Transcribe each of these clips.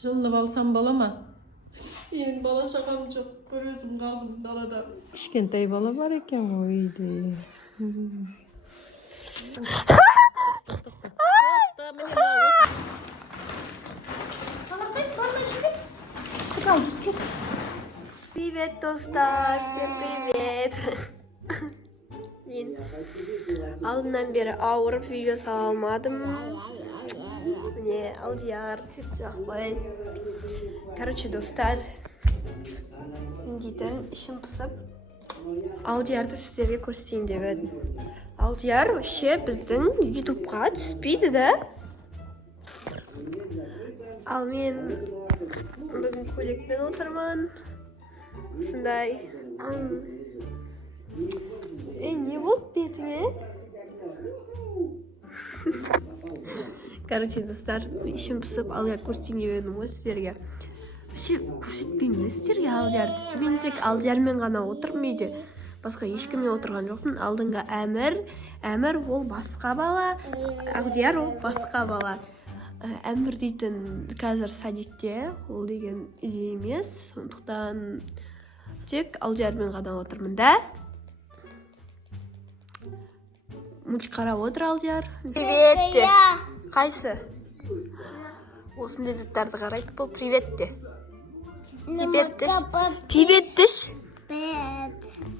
Жылынып алсам бола ма? Менің бала шағам жоқ. Бір өзім қалдым далада. Кішкентай бала бар екен ғой үйде. Привет, достар! Всем привет! Мен алдынан бері ауырып видео сала алмадым. Міне, Алдияр сөйтіп жақпай. Короче, достар, мен дейтін ішім пысып, Алдиярды сіздерге көрсетейін деп едім. Алдияр вообще біздің ютубқа түспейді да. Ал мен бүгін көйлекпен отырмын. Осындай. Не болды бетіме? Короче, достар, ішім пысып, Алдияр көрсетейін деп едім ғой сіздерге. Вообще көрсетпеймін да сіздерге Алдиярды. Мен тек Алдиярмен ғана отырмын үйде. Басқа ешкіммен отырған жоқпын. Алдыңғы Әмір ол басқа бала, Алдияр ол басқа бала. Әмір дейтін қазір садикте, ол деген үйде емес. Сондықтан тек Алдиярмен ғана отырмын да. Мультик қарап отыр Алдияр. Привет де. Қайсы? Осындай заттарды қарайды бұл. Привет де. Привет деш. Привет деш.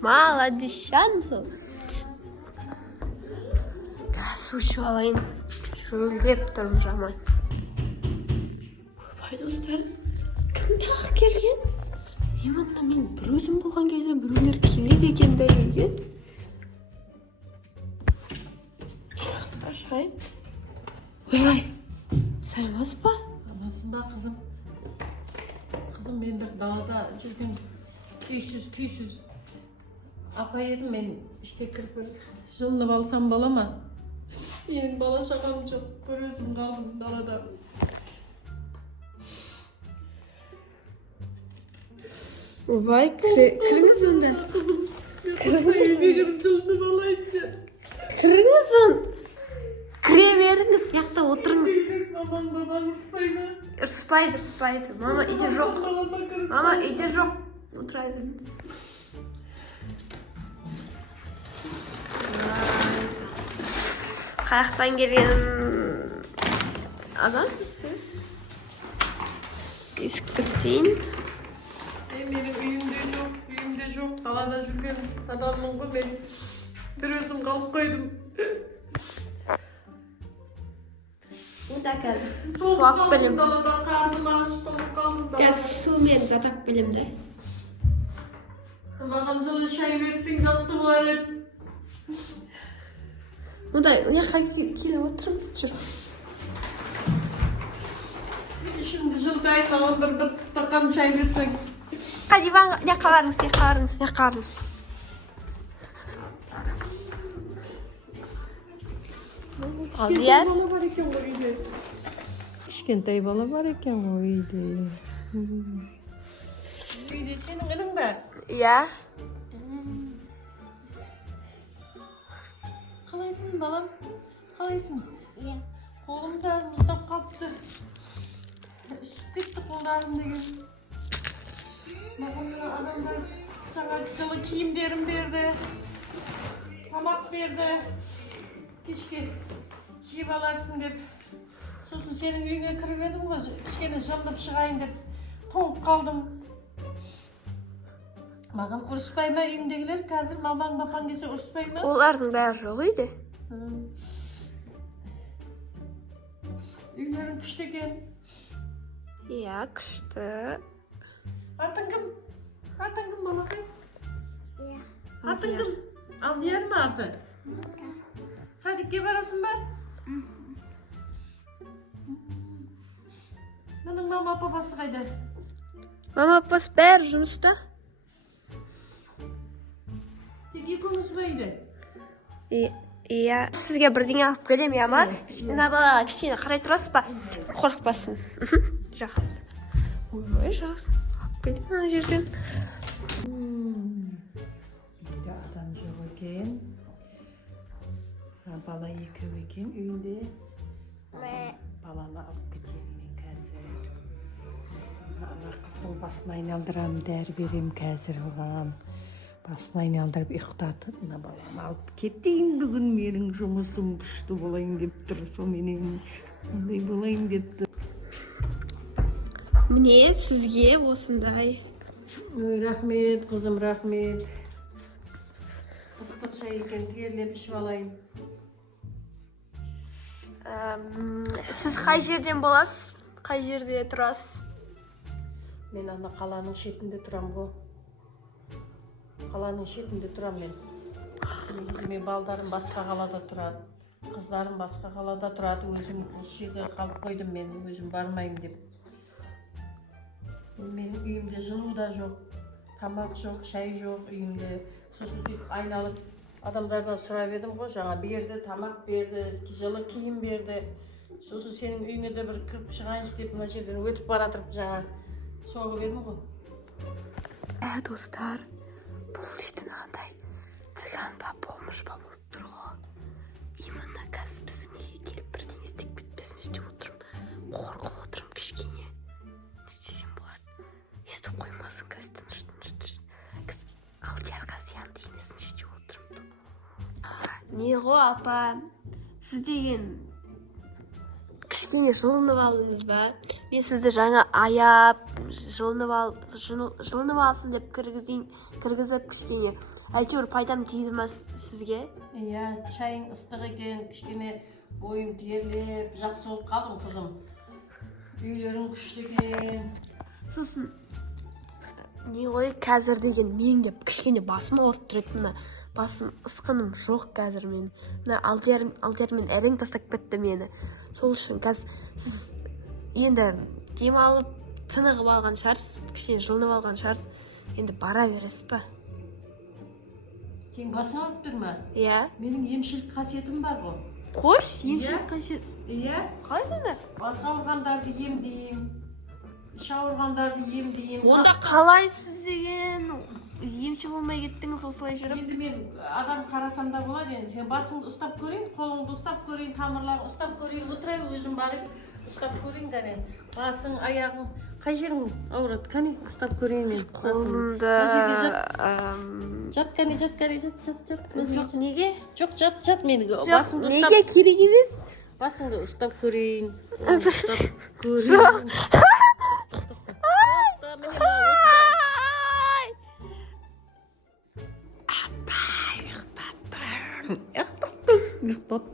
Молодец, шансың. Су ішіп алайын. Шөлдеп тұрмын жаман. Бай достар, кім тағы келген? Мен бір өзім болған кезде біреулер келеді екен дәлелген. Шай. Ой, саймас ба? Амансың ба қызым? Қызым, мен бір далада жүрген күйсіз апа едім, мен ішке кіріп жылынып алсам бола ма? Менің бала шағам жоқ, бір өзім қалдым далада. Ой, кіріңіз онда. Қызым, үйге кіріп жылынып алайыншы. Кіріңіз он. Кіре беріңіз, яқта отырыңыз. Мамаң ұспай ма? Ұрспайды. Мама үйде жоқ. Мама үйде жоқ. Отыра беріңіз. Қаяқтан келген адамсыз сіз? Есікті кілттейін. Менің үйімде жоқ, далада жүрген адаммын ғой, мен бір өзім қалып қойдым. Мұнда қазір суат білім. Далада қарным ашып қалдым. Қазір сумен затап білімді. Маған жылы шай берсең жақсы болар еді. Мұнда ұяққа келіп отырыңыз жүр. Ішімді жылдайын, маған бір стакан шай берсең. Диван, не қарыңыз. Алдияр. Кішкентай бала бар екен ғой үйде. Үйде сенің інің ба? Иә. Қалайсың, балам? Қалайсың? Иә. Қолымда мұздап қапты. Үсіп кетті қолдарым деген. Маған адамдар жаңа жылы киімдерім берді. Тамақ берді. Кешке жеп аларсың деп. Сосын сенің үйіңе кіріп едім ғой, кішкене жылынып шығайын деп тоңып қалдым. Маған ұрыспай ма үйімдегілер? Қазір мамаң бапаң десе ұрыспай ма? Олардың бәрі жоқ үйде. Үйлерің күшті екен. Иә, күшті. Атың кім? Балақай? Иә. Атың кім? Алдияр ма аты? Садикке барасың ба? Мұның мама папасы қайда? Мама папасы бәрі жұмыста. Тек екеуміз ба үйде? Иә. Сізге бірдеңе алып келем, иә ма? Мына балаға кішкене қарай тұрасыз ба? Қорықпасын. Жақсы. Ой, жақсы. Алып келем ана жерден. Үйде адам жоқ екен. Бала екеу екен үйінде. Баланы алып кетемін мен қазір. Kızın basını ayналдырам, dər berem қазір оған. Басын айналдырып ұйықтатып, мына балам алып кетейін бүгін менің жұмысым күшті болайын деп тұр, соменен ондай болайын деп тұр. Міне сізге осындай. Рахмет, қызым, рахмет. Ыстық шай екен, терлеп ішіп алайын. Сіз қай жерден боласыз? Қай жерде тұрасыз? Мен ана қаланың шетінде тұрам ғой. Қаланың шетінде тұрам мен. Негізі балдарым басқа қалада тұрады. Қыздарым басқа қалада тұрады. Өзім осы жерде қалып қойдым, мен өзім бармаймын деп. Менің үйімде жылу да жоқ, тамақ жоқ, шай жоқ үйімде. Сосын сөйтіп айналып адамдардан сұрап едім ғой, жаңа берді, тамақ берді, жылы киім берді. Сосын сенің үйіңе де бір кіріп шығайыншы деп мына жерден өтіп бара жатырып жаңа соғып едім ғой. Достар, бұл дейтін андай цыган ба, помыш ба болып тұр ғой. Именно қазір біздің үйге келіп бірден істеп кетпесін деп отырмын. Қорқып отырмын кішкене. Не істесем болады? Естіп қоймасын қазір тыныш. Алдиярға зиян тимесін деп отырмын. Не ғой апа, сіз деген кішкене жылынып алдыңыз ба? Мен сізді жаңа аяп, жылынып алсын деп кіргізіп кішкене. Әйтеуір пайдам тиді ма сізге? Иә, шайың ыстық екен, кішкене бойым терлеп, жақсы болып қалдым қызым. Үйлерің күшті екен. Сосын, не ғой қазір деген мен деп кішкене басым ауырып тұрады. Басым ысқыным жоқ қазір мен. Алдиярмен әрең тастап кетті мені. Сол үшін қазір сіз енді демалып тынығып алған шығарсыз, кішкене жылынып алған шығарсыз. Енді бара бересіз ба? Сен басың ауырып тұр ма? Иә. Менің емшілік қасиетім бар ғой. Қош, емшілік қасиет. Иә. Қалай сонда? Бас ауырғандарды емдеймін. Іш ауырғандарды емдеймін. Онда қалай сіз деген емші болмай кеттіңіз осылай жүріп? Енді мен адам қарасам да болады енді. Сен басыңды ұстап көрейін, қолыңды ұстап көрейін, тамырларын ұстап көрейін, отырайын, өзім барып ұстап көрейін кәне. Басың, аяғың, қай жерің ауырады? Кәне, ұстап көрейін мен. Қолымда... Жат кәне, жат. Жоқ, неге? Жоқ, жат менігі. Жоқ, неге керек емес? Басыңды ұстап көрейін. Ұстап көрейін.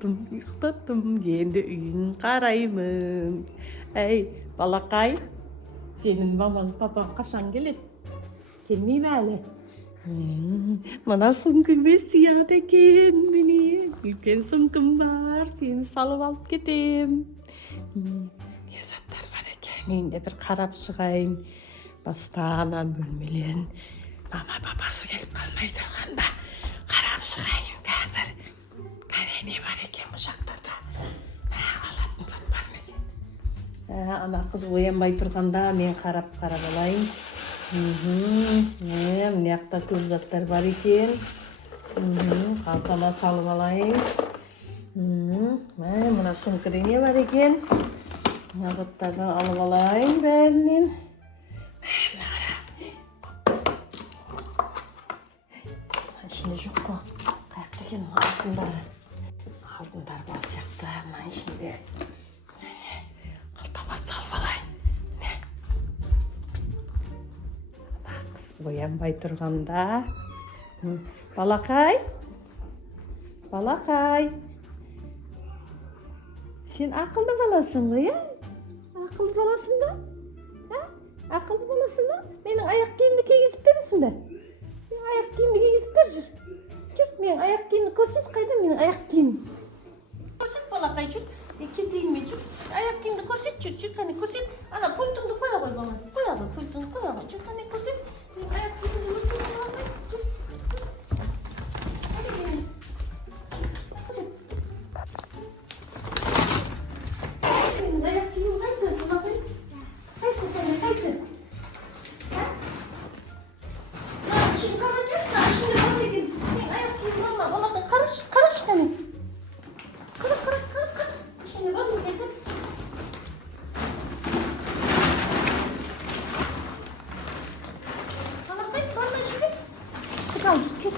Ұйықтаттым, енді үйін қараймын. Әй, балақай, сенің мамаң папаң қашан келеді? Келмей ме әлі? Мына сүңгіме сияды екен, міне. Үлкен сүңгім бар, сені салып алып кетем. Не заттар бар екен, мен де бір қарап шығайын. Бастаған бөлмелерін. Мама папасы келіп қалмай тұрғанда қарап шығайын қазір. Қане не бар екен бұл жақтарда? Алатын зат бар ма екен? Ана қыз оянбай тұрғанда мен қарап алайын. Мына жақта көп заттар бар екен. Қалтама салып алайын. Мына сүмкіде не бар екен? Мына заттардан алып алайын бәрінен. İçinde жоқ қой. Қаяқта екен алтындары. Алтындар бар сияқты мына ішінде. Қалтама салып алайын. Қыз оянбай тұрғанда. Балақай. Сен ақылды баласың ғой, ә? Ақылды баласың ба? Ақылды баласың ба? Менің аяқ киімді кигізіп бересің бе? Аяқ киімді кигізіп бер жүр. Жүр, менің аяқ киімді көрсет, қайда менің аяқ киімім? Көрсет балақай жүр. Кетейін мен жүр. Аяқ киімді көрсет жүр, кәне көрсет. Ана пультыңды қоя қой балам. Қоя қой, пультыңды қоя қой. Жүр, кәне көрсет. Менің аяқ киімді көрсет балақай. Жүр. Менің аяқ киімім қайсы балақай? Қайсы кәне, қайсы? Şimdi kalacağız da şimdi böyle gidin. Ayak gibi valla karış hani. Kırık. Şimdi böyle gidin. ал, кет.